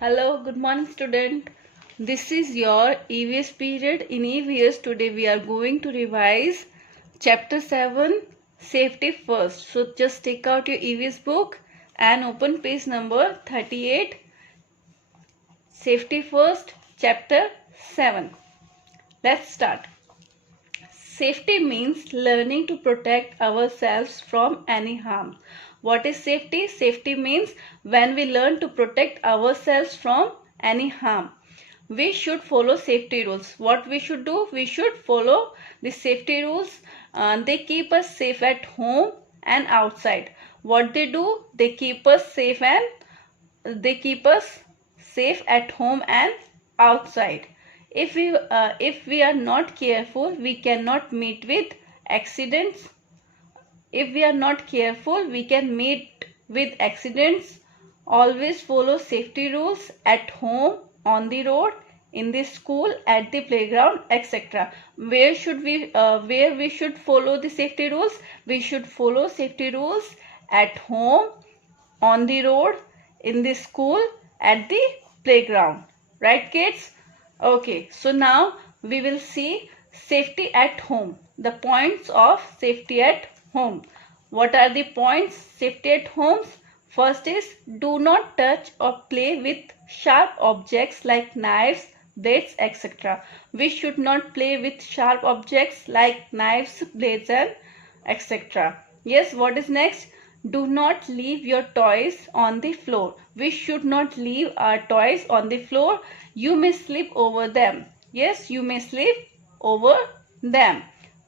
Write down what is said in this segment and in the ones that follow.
Hello, good morning student. This is your EVS period. In EVS today we are going to revise chapter 7 Safety First. So just take out your EVS book and open page number 38 Safety First chapter 7. Let's start. Safety means learning to protect ourselves from any harm. What is safety? Safety means when we learn to protect ourselves from any harm. We should follow safety rules. What we should do? We should follow the safety rules. They keep us safe at home and outside. What they do? They keep us safe at home and outside. If we are not careful, we cannot meet with accidents. If we are not careful, we can meet with accidents. Always follow safety rules at home, on the road, in the school, at the playground, etc. Where we should follow the safety rules? We should follow safety rules at home, on the road, in the school, at the playground. Right, kids? Okay, so now we will see safety at home. The points of safety at home. What are the points? Safety at homes. First is do not touch or play with sharp objects like knives, blades, etc. We should not play with sharp objects like knives, blades and etc. Yes, what is next? Do not leave your toys on the floor. We should not leave our toys on the floor. You may slip over them. Yes, you may slip over them.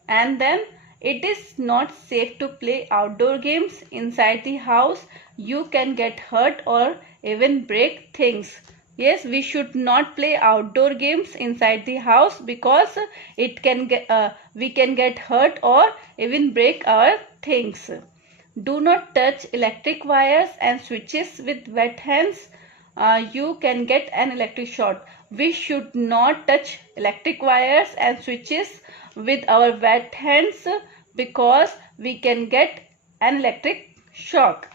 And then it is not safe to play outdoor games inside the house. You can get hurt or even break things. Yes, we should not play outdoor games inside the house because we can get hurt or even break our things. Do not touch electric wires and switches with wet hands. You can get an electric shock. We should not touch electric wires and switches with our wet hands because we can get an electric shock.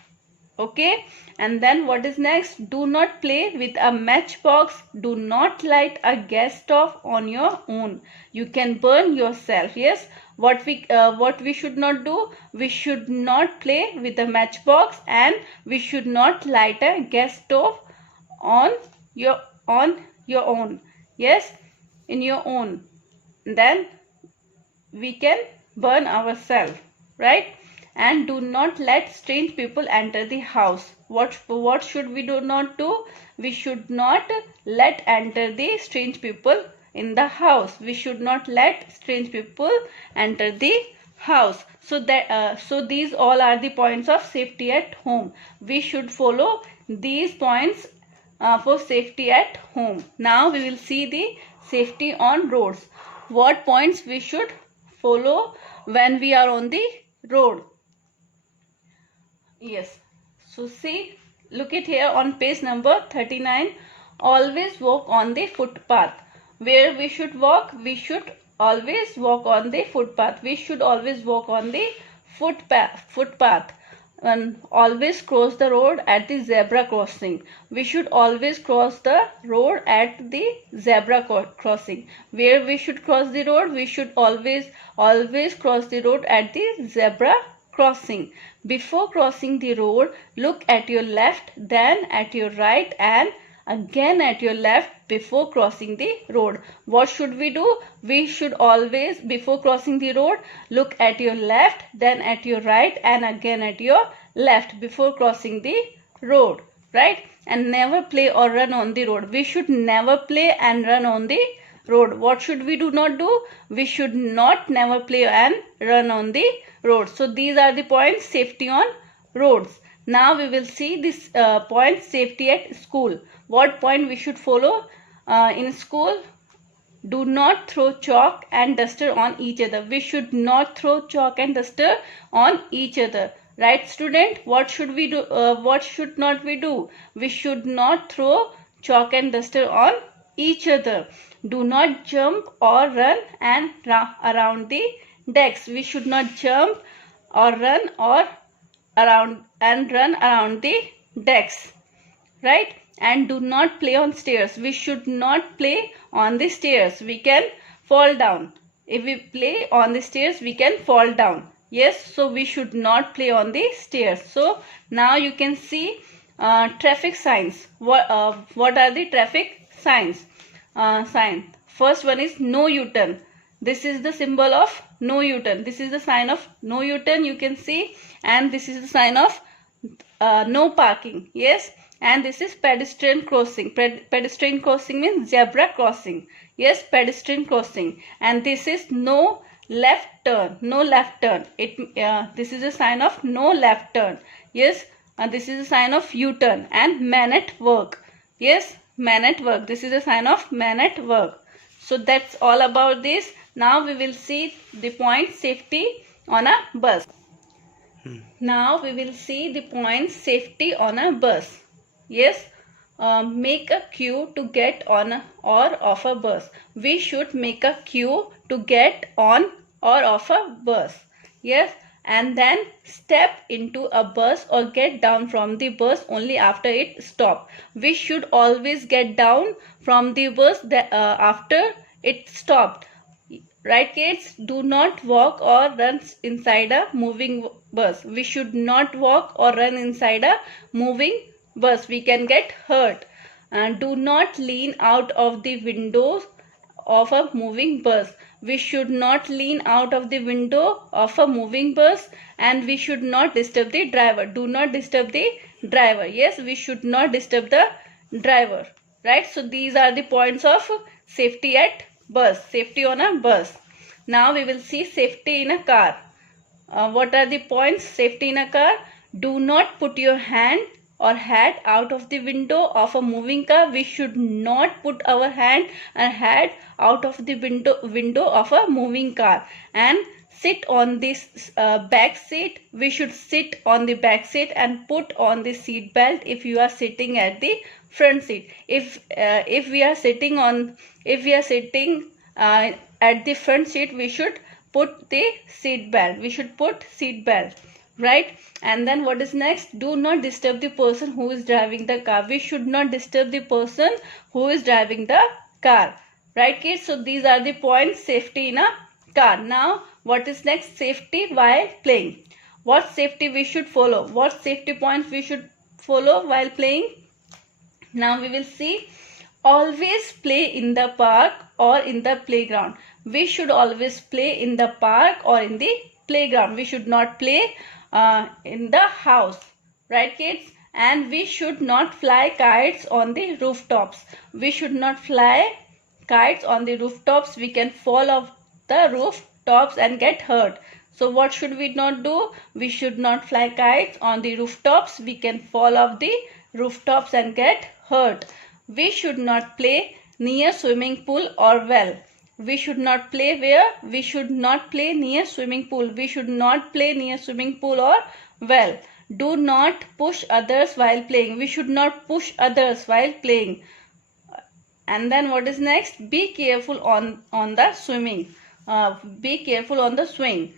Okay, and then what is next? Do not play with a matchbox. Do not light a gas stove on your own. You can burn yourself. Yes, what we should not do? We should not play with a matchbox and we should not light a gas stove on your own. Yes, in your own. Then we can burn ourselves, right? And do not let strange people enter the house. What should we do not do? We should not let enter the strange people in the house. We should not let strange people enter the house. So these all are the points of safety at home. We should follow these points for safety at home. Now we will see the safety on roads. What points we should follow when we are on the road? Yes, so see, look at here on page number 39. Always walk on the footpath. Where we should walk? We should always walk on the footpath. We should always walk on the footpath. And always cross the road at the zebra crossing. We should always cross the road at the zebra crossing. Where we should cross the road? We should always cross the road at the zebra crossing. Before crossing the road, look at your left, then at your right and again at your left before crossing the road. What should we do? We should always, before crossing the road, look at your left, then at your right and again at your left before crossing the road, right? And never play or run on the road. We should never play and run on the road. What should we do not do? We should not never play and run on the road. So these are the points safety on roads. Now we will see this point safety at school. What point we should follow in school? Do not throw chalk and duster on each other. We should not throw chalk and duster on each other. Right, student? What should we do? What should not we do? We should not throw chalk and duster on each other. Do not jump or run and around the decks. We should not jump or run around the decks, right? and do not play on stairs. We should not play on the stairs. We can fall down. If we play on the stairs, we can fall down. Yes, so we should not play on the stairs. So now you can see traffic signs. What are the traffic signs? First one is no U-turn. This is the symbol of no U-turn. This is the sign of no U-turn, you can see, and this is the sign of no parking. Yes, and this is pedestrian crossing. Pedestrian crossing means zebra crossing. Yes, pedestrian crossing. And this is no left turn. No left turn. This is a sign of no left turn. Yes, this is a sign of U-turn. And man at work. Yes, man at work. This is a sign of man at work. So that's all about this. Now we will see the point safety on a bus. Now we will see the point safety on a bus. Yes, make a queue to get on or off a bus. We should make a queue to get on or off a bus. Yes, and then step into a bus or get down from the bus only after it stops. We should always get down from the bus after it stopped. Right, kids? Do not walk or run inside a moving bus. We should not walk or run inside a moving bus. We can get hurt. And do not lean out of the windows of a moving bus. We should not lean out of the window of a moving bus, and we should not disturb the driver. Do not disturb the driver. Yes, we should not disturb the driver. Right? So these are the points of safety at bus. Safety on a bus. Now we will see safety in a car. What are the points? Safety in a car. Do not put your hand or hat out of the window of a moving car. We should not put our hand and hat out of the window of a moving car. And sit on this back seat. We should sit on the back seat and put on the seat belt if you are sitting at the front seat. If we are sitting at the front seat, we should put the seat belt. We should put seat belt. Right? And then what is next? Do not disturb the person who is driving the car. We should not disturb the person who is driving the car. Right, kids? So these are the points safety in a car. Now what is next? Safety while playing. What safety we should follow? What safety points we should follow while playing? Now we will see. Always play in the park or in the playground. We should always play in the park or in the playground. We should not play in the house. Right, kids? And we should not fly kites on the rooftops. We should not fly kites on the rooftops. We can fall off the rooftops and get hurt. So what should we not do? We should not fly kites on the rooftops. We can fall off the rooftops and get hurt. We should not play near swimming pool or well. We should not play where? We should not play near swimming pool. We should not play near swimming pool or well. Do not push others while playing. We should not push others while playing. And then what is next? Be careful on the swimming. Be careful on the swing.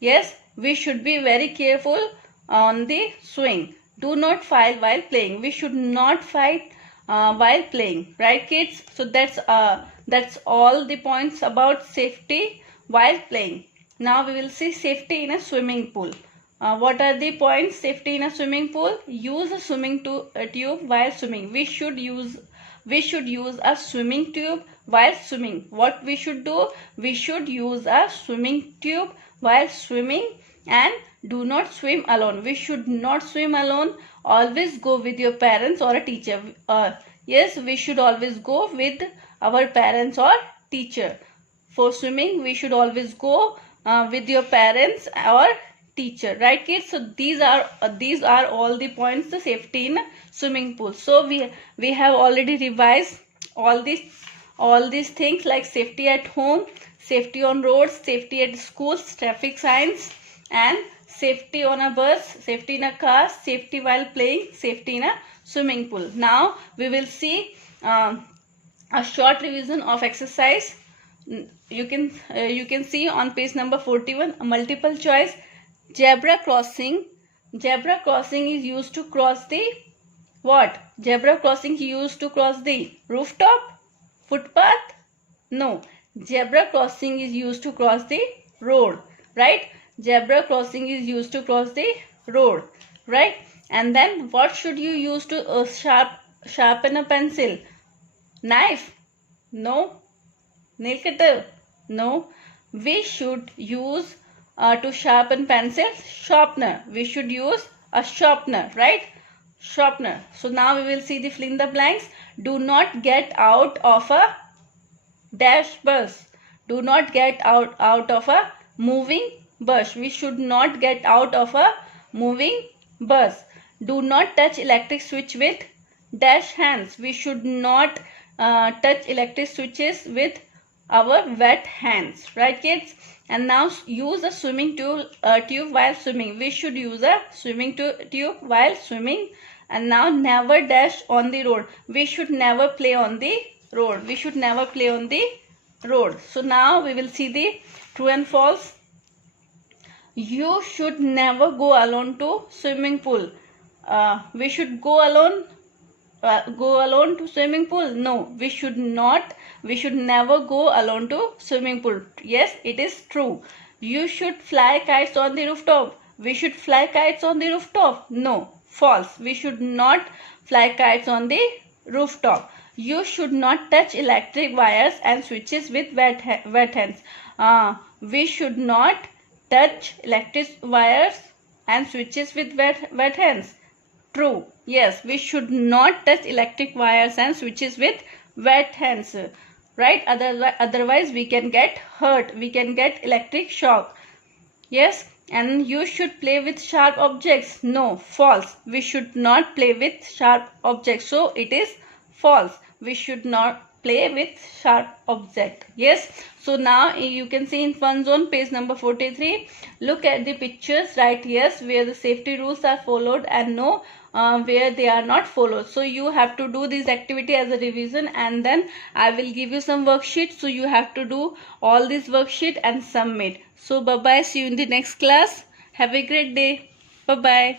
Yes, we should be very careful on the swing. Do not fight while playing. We should not fight while playing. Right, kids? So that's all the points about safety while playing. Now we will see safety in a swimming pool. What are the points? Safety in a swimming pool. Use a swimming tube while swimming. We should use a swimming tube while swimming. What we should do? We should use a swimming tube while swimming, and do not swim alone. We should not swim alone. Always go with your parents or a teacher. Yes, we should always go with our parents or teacher. For swimming, we should always go with your parents or teacher. Right, kids? So these are all the points to safety in swimming pool. So we have already revised all these things like safety at home, safety on roads, safety at schools, traffic signs, and safety on a bus, safety in a car, safety while playing, safety in a swimming pool. Now we will see a short revision of exercise. You can see on page number 41 a multiple choice. Zebra crossing. Zebra crossing is used to cross the What? Zebra crossing used to cross the rooftop? Footpath? No. Zebra crossing is used to cross the road, right? Zebra crossing is used to cross the road, right? And then what should you use to sharpen a pencil? Knife? No. Nail cutter? No. We should use to sharpen pencil, sharpener. We should use a sharpener, right? Sharpener. So now we will see the fill in the blanks. Do not get out of a dash bus. Do not get out of a moving bus. We should not get out of a moving bus. Do not touch electric switch with dash hands. We should not touch electric switches with our wet hands, right kids? And now use a swimming tube while swimming. We should use a swimming tube while swimming. And now never dash on the road. We should never play on the road. We should never play on the road. So now we will see the true and false. You should never go alone to swimming pool. We should go alone to swimming pool. No, we should not. We should never go alone to swimming pool. Yes, it is true. You should fly kites on the rooftop. We should fly kites on the rooftop. No, false. We should not fly kites on the rooftop. You should not touch electric wires and switches with wet hands. We should not touch electric wires and switches with wet hands. True. Yes, we should not touch electric wires and switches with wet hands. Right? Otherwise we can get hurt. We can get electric shock. Yes. And you should play with sharp objects. No, false. We should not play with sharp objects. So it is false. We should not play with sharp object. Yes. So now you can see in fun zone page number 43. Look at the pictures. Write yes where the safety rules are followed and no where they are not followed. So you have to do this activity as a revision, and then I will give you some worksheets. So you have to do all this worksheet and submit. So bye bye. See you in the next class. Have a great day. Bye bye.